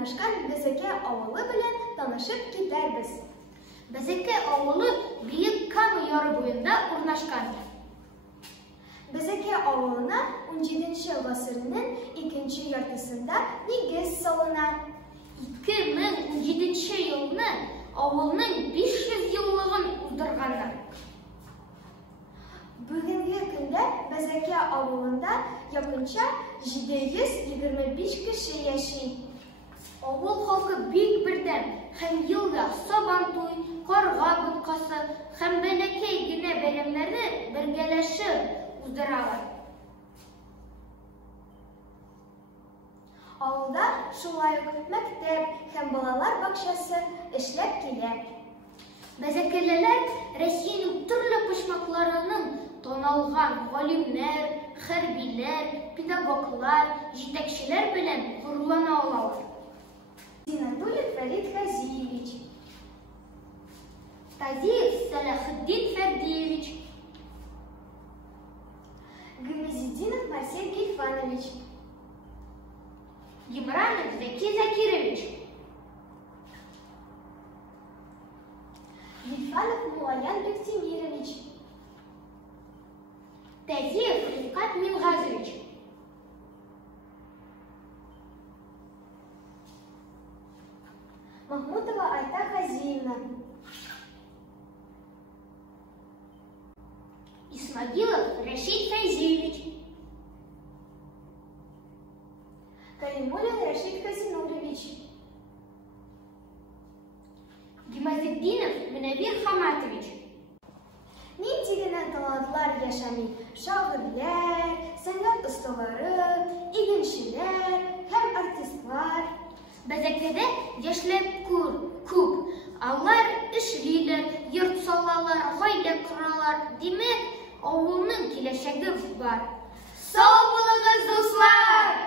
урнашкан Безеке авылы белән танышып китәрбез. Безеке авылы Бөек Кама яры буенда урнашкан. Безеке авылына 17-нче гасырның 2нче яртысында нигез салына. 2017 елны авылның 500 еллыгын уздырганнар. Бүгенге көндә Безеке авылында якынча 725 кеше яши. Авыл халкы бик бердәм һәм елда Сабан туй, Карга боткасы һәм бәләкәй генә бәйрәмнәрне бергәләшеп уздыралар. Авылда шулай ук мәктәп һәм балалар бакчасы эшләп килә. Безекелеләр Россиянең төрле почмакларының тоналган галимнәр, хәрбиләр, педагоглар, җитәкчеләр белән горурлана алалар. Зинатуллин Фәрит Казиевич, Тазиев Салахетдин Фәрдиевич, Гамезиддинов Марсель Гейфанович, Гимранов Заки Закирович, Гейфанов Мулаян Бектимирович, Тазиев Рифкат Мингазович, Махмутова Айта Хазиевна, Исмагилов Рашид Файзиевич, Калимуллин Рашид Хазинуллевич, Гимазетдинов Мөнәвир Хаматович. Нинди генә талантлар яшәми: шагыйрьләр, сәнгать осталары, игенчеләр һәм артистлар. Безекеде яшьләр күп. Алар эшлиләр, йорт салалар, гаилә коралар. Димәк, авылның киләчәге бар. Сау булыгыз, дуслар!